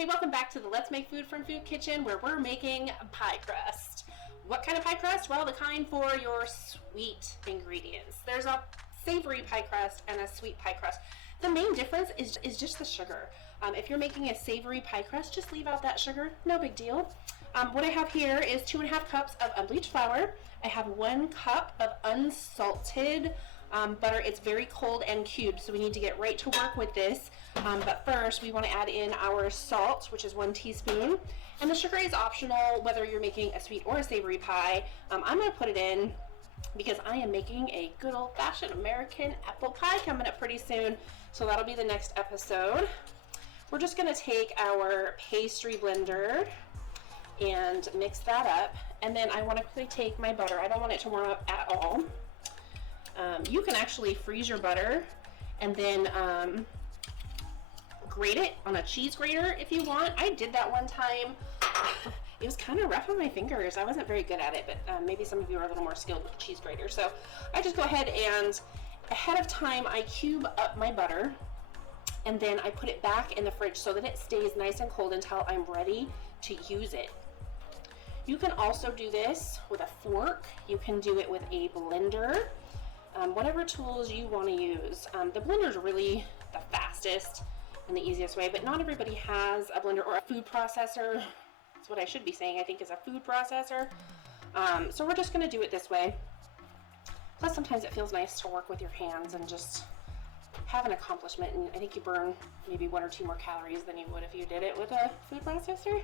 everybody, welcome back to the Let's Make Food from Food Kitchen, where we're making pie crust. What kind of pie crust? Well, the kind for your sweet ingredients. There's a savory pie crust and a sweet pie crust. The main difference is just the sugar. If you're making a savory pie crust, just leave out that sugar, no big deal. What I have here is 2.5 cups of unbleached flour. I have 1 cup of unsalted butter. It's very cold and cubed, so we need to get right to work with this. But first, we want to add in our salt, which is 1 teaspoon. And the sugar is optional, whether you're making a sweet or a savory pie. I'm going to put it in because I am making a good old-fashioned American apple pie coming up pretty soon. So that'll be the next episode. We're just going to take our pastry blender and mix that up. And then I want to quickly take my butter. I don't want it to warm up at all. You can actually freeze your butter and then grate it on a cheese grater if you want. I did that one time. It was kind of rough on my fingers. I wasn't very good at it, but maybe some of you are a little more skilled with the cheese grater. So I just go ahead and ahead of time I cube up my butter and then I put it back in the fridge so that it stays nice and cold until I'm ready to use it. You can also do this with a fork. You can do it with a blender. Whatever tools you want to use. The blender is really the fastest and the easiest way, but not everybody has a blender or a food processor. That's what I should be saying, I think, is a food processor. So we're just going to do it this way. Plus, sometimes it feels nice to work with your hands and just have an accomplishment, and I think you burn maybe 1 or 2 more calories than you would if you did it with a food processor.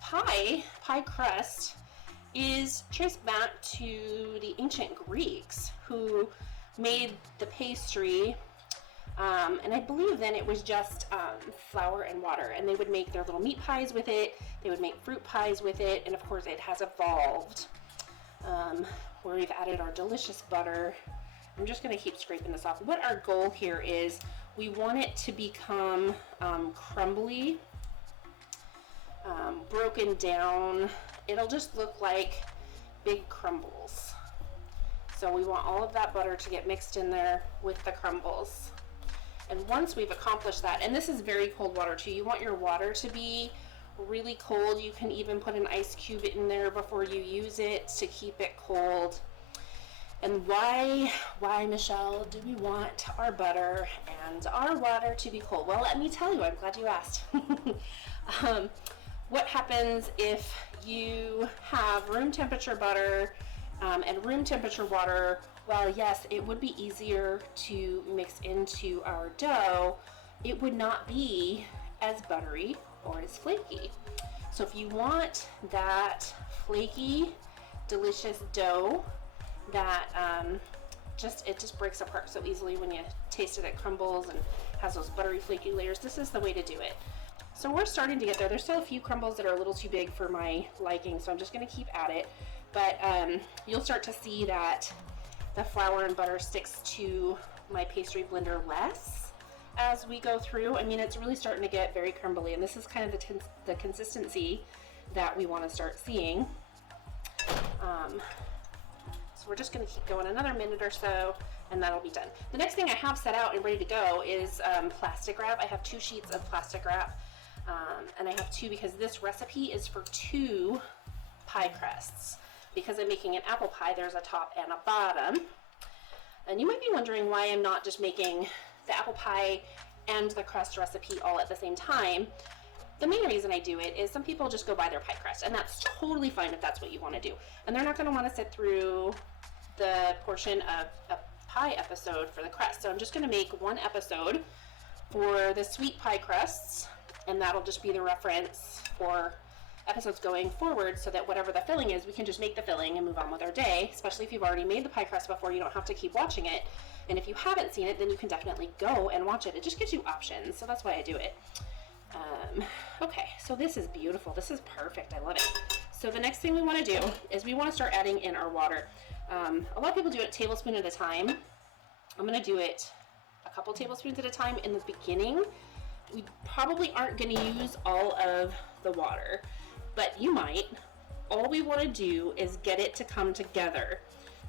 Pie crust is traced back to the ancient Greeks who made the pastry, and I believe then it was just flour and water, and they would make their little meat pies with it, they would make fruit pies with it, and of course it has evolved where we've added our delicious butter. I'm just going to keep scraping this off. What our goal here is, we want it to become crumbly, broken down. It'll just look like big crumbles. So we want all of that butter to get mixed in there with the crumbles. And once we've accomplished that, and this is very cold water too, you want your water to be really cold. You can even put an ice cube in there before you use it to keep it cold. And why, Michelle, do we want our butter and our water to be cold? Well, let me tell you, I'm glad you asked. What happens if you have room temperature butter and room temperature water? Well, yes, it would be easier to mix into our dough. It would not be as buttery or as flaky. So if you want that flaky, delicious dough that it just breaks apart so easily when you taste it, it crumbles and has those buttery, flaky layers, this is the way to do it. So we're starting to get there. There's still a few crumbles that are a little too big for my liking, so I'm just going to keep at it. But you'll start to see that the flour and butter sticks to my pastry blender less as we go through. I mean, it's really starting to get very crumbly, and this is kind of the consistency that we want to start seeing. So we're just going to keep going another minute or so, and that'll be done. The next thing I have set out and ready to go is plastic wrap. I have 2 sheets of plastic wrap. And I have 2 because this recipe is for 2 pie crusts. Because I'm making an apple pie, there's a top and a bottom. And you might be wondering why I'm not just making the apple pie and the crust recipe all at the same time. The main reason I do it is some people just go buy their pie crust, and that's totally fine if that's what you want to do. And they're not going to want to sit through the portion of a pie episode for the crust. So I'm just going to make 1 episode for the sweet pie crusts, and that'll just be the reference for episodes going forward, so that whatever the filling is, we can just make the filling and move on with our day. Especially if you've already made the pie crust before, you don't have to keep watching it. And if you haven't seen it, then you can definitely go and watch it. It just gives you options, so that's why I do it. Okay, so this is beautiful. This is perfect. I love it. So the next thing we want to do is we want to start adding in our water. A lot of people do it a tablespoon at a time. I'm going to do it a couple tablespoons at a time in the beginning. We probably aren't going to use all of the water, but you might. All we want to do is get it to come together.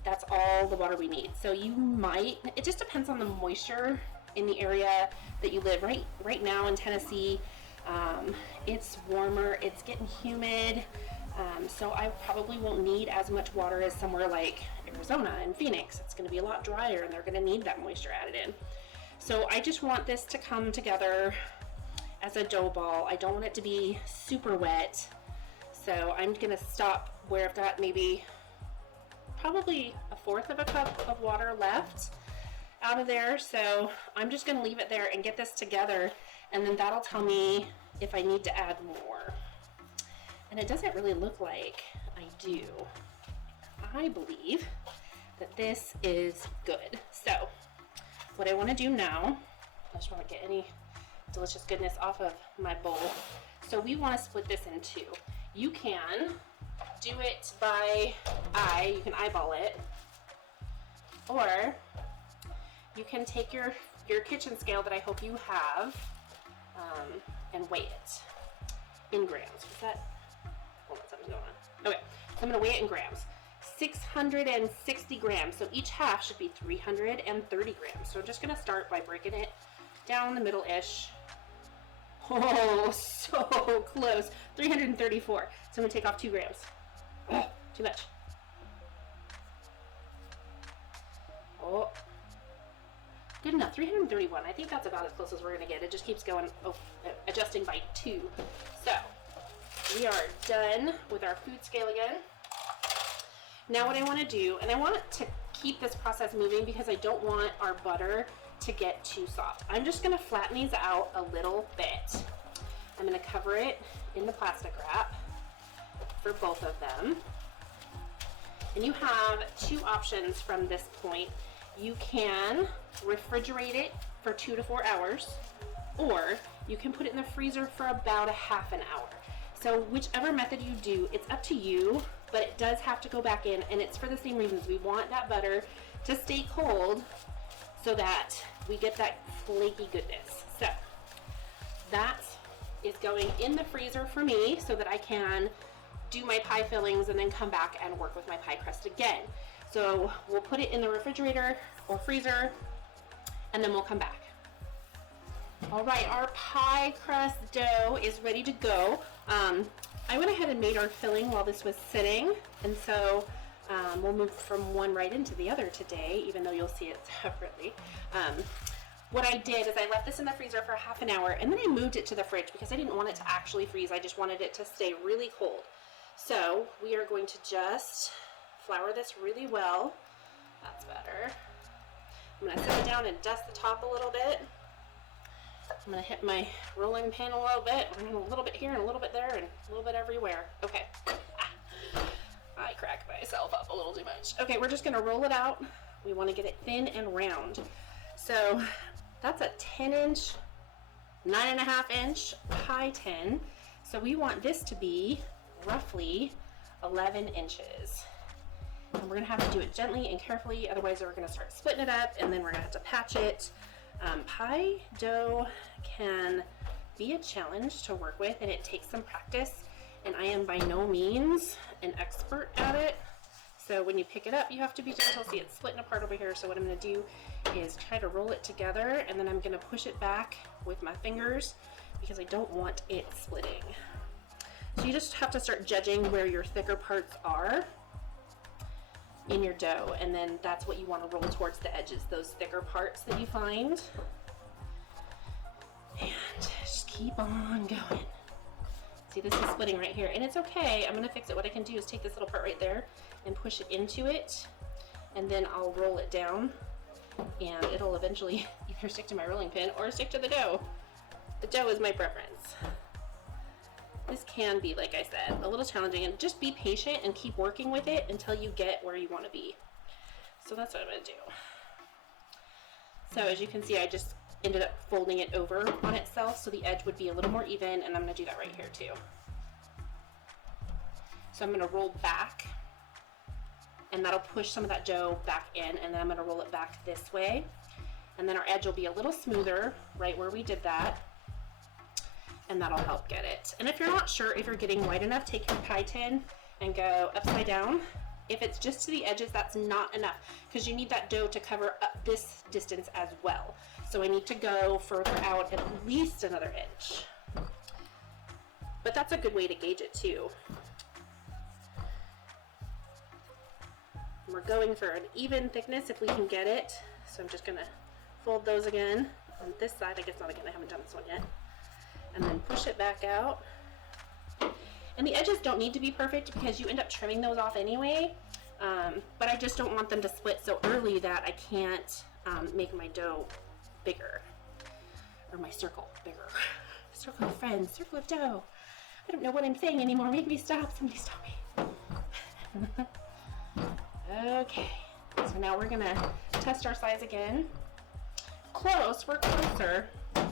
That's all the water we need. So you might, it just depends on the moisture in the area that you live. Right now in Tennessee, it's warmer, it's getting humid, so I probably won't need as much water as somewhere like Arizona and Phoenix. It's going to be a lot drier and they're going to need that moisture added in. So I just want this to come together as a dough ball. I don't want it to be super wet. So I'm going to stop where I've got maybe probably 1/4 of a cup of water left out of there. So I'm just going to leave it there and get this together, and then that'll tell me if I need to add more. And it doesn't really look like I do. I believe that this is good. So what I want to do now, I just want to get any delicious goodness off of my bowl. So we want to split this in two. You can do it by eye, you can eyeball it, or you can take your kitchen scale that I hope you have, and weigh it in grams. What's that? Hold on, something's going on. Okay, so I'm going to weigh it in grams. 660 grams, so each half should be 330 grams. So I'm just going to start by breaking it down the middle-ish. Oh, so close. 334. So I'm going to take off 2 grams. Oh, too much. Oh, good enough. 331. I think that's about as close as we're going to get. It just keeps going, adjusting by 2. So we are done with our food scale again. Now what I want to do, and I want to keep this process moving because I don't want our butter to get too soft. I'm just going to flatten these out a little bit. I'm going to cover it in the plastic wrap for both of them. And you have 2 options from this point. You can refrigerate it for 2 to 4 hours, or you can put it in the freezer for about a half an hour. So whichever method you do, it's up to you, but it does have to go back in, and it's for the same reasons. We want that butter to stay cold so that we get that flaky goodness. So that is going in the freezer for me so that I can do my pie fillings and then come back and work with my pie crust again. So we'll put it in the refrigerator or freezer, and then we'll come back. All right, our pie crust dough is ready to go. I went ahead and made our filling while this was sitting, and so we'll move from one right into the other today, even though you'll see it separately. What I did is I left this in the freezer for half an hour, and then I moved it to the fridge because I didn't want it to actually freeze. I just wanted it to stay really cold. So we are going to just flour this really well. That's better. I'm going to set it down and dust the top a little bit. I'm going to hit my rolling pin a little bit. A little bit here and a little bit there and a little bit everywhere. Okay. I cracked myself up a little too much. Okay, we're just going to roll it out. We want to get it thin and round. So that's a 10-inch, 9.5-inch pie tin. So we want this to be roughly 11 inches. And we're going to have to do it gently and carefully, otherwise we're going to start splitting it up, and then we're going to have to patch it. Pie dough can be a challenge to work with, and it takes some practice, and I am by no means an expert at it. So when you pick it up, you have to be gentle. See, it's splitting apart over here. So what I'm going to do is try to roll it together, and then I'm going to push it back with my fingers because I don't want it splitting. So you just have to start judging where your thicker parts are in your dough, and then that's what you want to roll towards the edges, those thicker parts that you find. And just keep on going. See, this is splitting right here, and it's okay. I'm going to fix it. What I can do is take this little part right there and push it into it, and then I'll roll it down, and it'll eventually either stick to my rolling pin or stick to the dough. The dough is my preference. This can be, like I said, a little challenging, and just be patient and keep working with it until you get where you want to be. So that's what I'm going to do. So as you can see, I just ended up folding it over on itself so the edge would be a little more even, and I'm going to do that right here too. So I'm going to roll back, and that'll push some of that dough back in, and then I'm going to roll it back this way, and then our edge will be a little smoother right where we did that. And that'll help get it. And if you're not sure if you're getting white enough, take your pie tin and go upside down. If it's just to the edges, that's not enough because you need that dough to cover up this distance as well. So I need to go further out at least another inch. But that's a good way to gauge it too. And we're going for an even thickness if we can get it. So I'm just gonna fold those again on this side. I guess not again, I haven't done this one yet. And then push it back out. And the edges don't need to be perfect because you end up trimming those off anyway. But I just don't want them to split so early that I can't make my dough bigger. Or my circle bigger. Circle of friends, circle of dough. I don't know what I'm saying anymore. Make me stop. Somebody stop me. Okay. So now we're gonna test our size again. Close, we're closer. I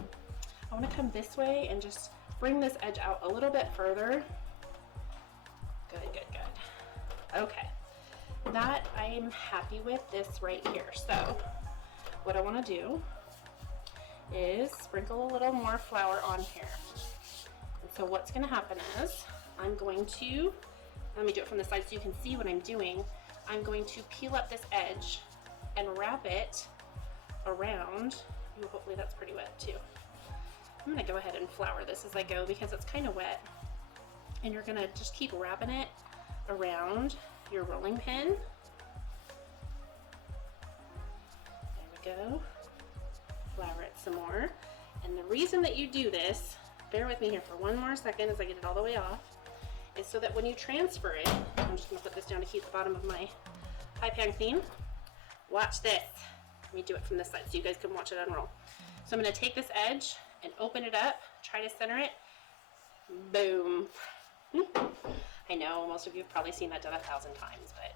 wanna come this way and just bring this edge out a little bit further. Good, good, good. Okay. That I'm happy with this right here. So what I wanna do is sprinkle a little more flour on here. And so what's gonna happen is I'm going to, let me do it from the side so you can see what I'm doing. I'm going to peel up this edge and wrap it around. Ooh, hopefully that's pretty wet too. I'm gonna go ahead and flour this as I go because it's kind of wet. And you're gonna just keep wrapping it around your rolling pin. There we go. Flour it some more. And the reason that you do this, bear with me here for one more second as I get it all the way off, is so that when you transfer it, I'm just gonna put this down to keep the bottom of my pie pan clean. Watch this. Let me do it from this side so you guys can watch it unroll. So I'm gonna take this edge and open it up, try to center it. Boom. I know most of you have probably seen that done 1,000 times, but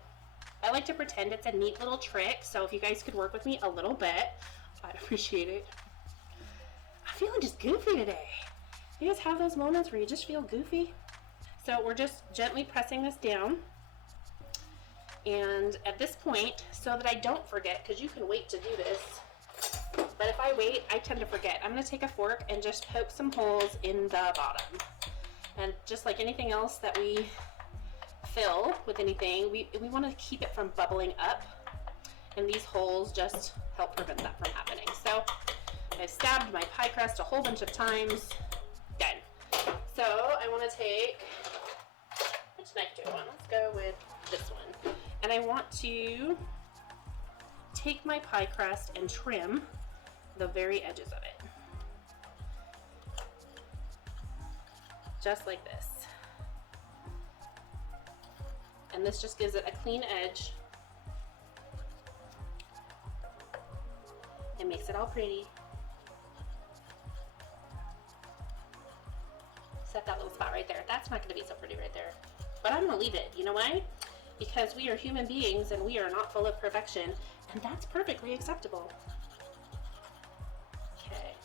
I like to pretend it's a neat little trick. So if you guys could work with me a little bit, I'd appreciate it. I'm feeling just goofy today. You guys have those moments where you just feel goofy? So we're just gently pressing this down. And at this point, so that I don't forget, because you can wait to do this, but if I wait, I tend to forget. I'm gonna take a fork and just poke some holes in the bottom. And just like anything else that we fill with anything, we wanna keep it from bubbling up. And these holes just help prevent that from happening. So I've stabbed my pie crust a whole bunch of times. Done. So I wanna take, which knife do I want? Let's go with this one. And I want to take my pie crust and trim the very edges of it. Just like this. And this just gives it a clean edge. It makes it all pretty. Set that little spot right there. That's not gonna be so pretty right there. But I'm gonna leave it. You know why? Because we are human beings and we are not full of perfection, and that's perfectly acceptable. Okay.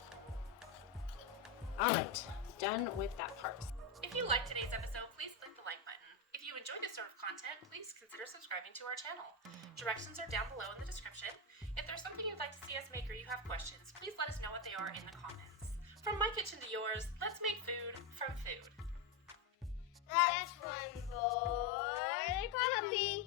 All right, done with that part. If you liked today's episode, please click the like button. If you enjoy this sort of content, please consider subscribing to our channel. Directions are down below in the description. If there's something you'd like to see us make or you have questions, please let us know what they are in the comments. From my kitchen to yours, let's make food from food. That's one for the puppy.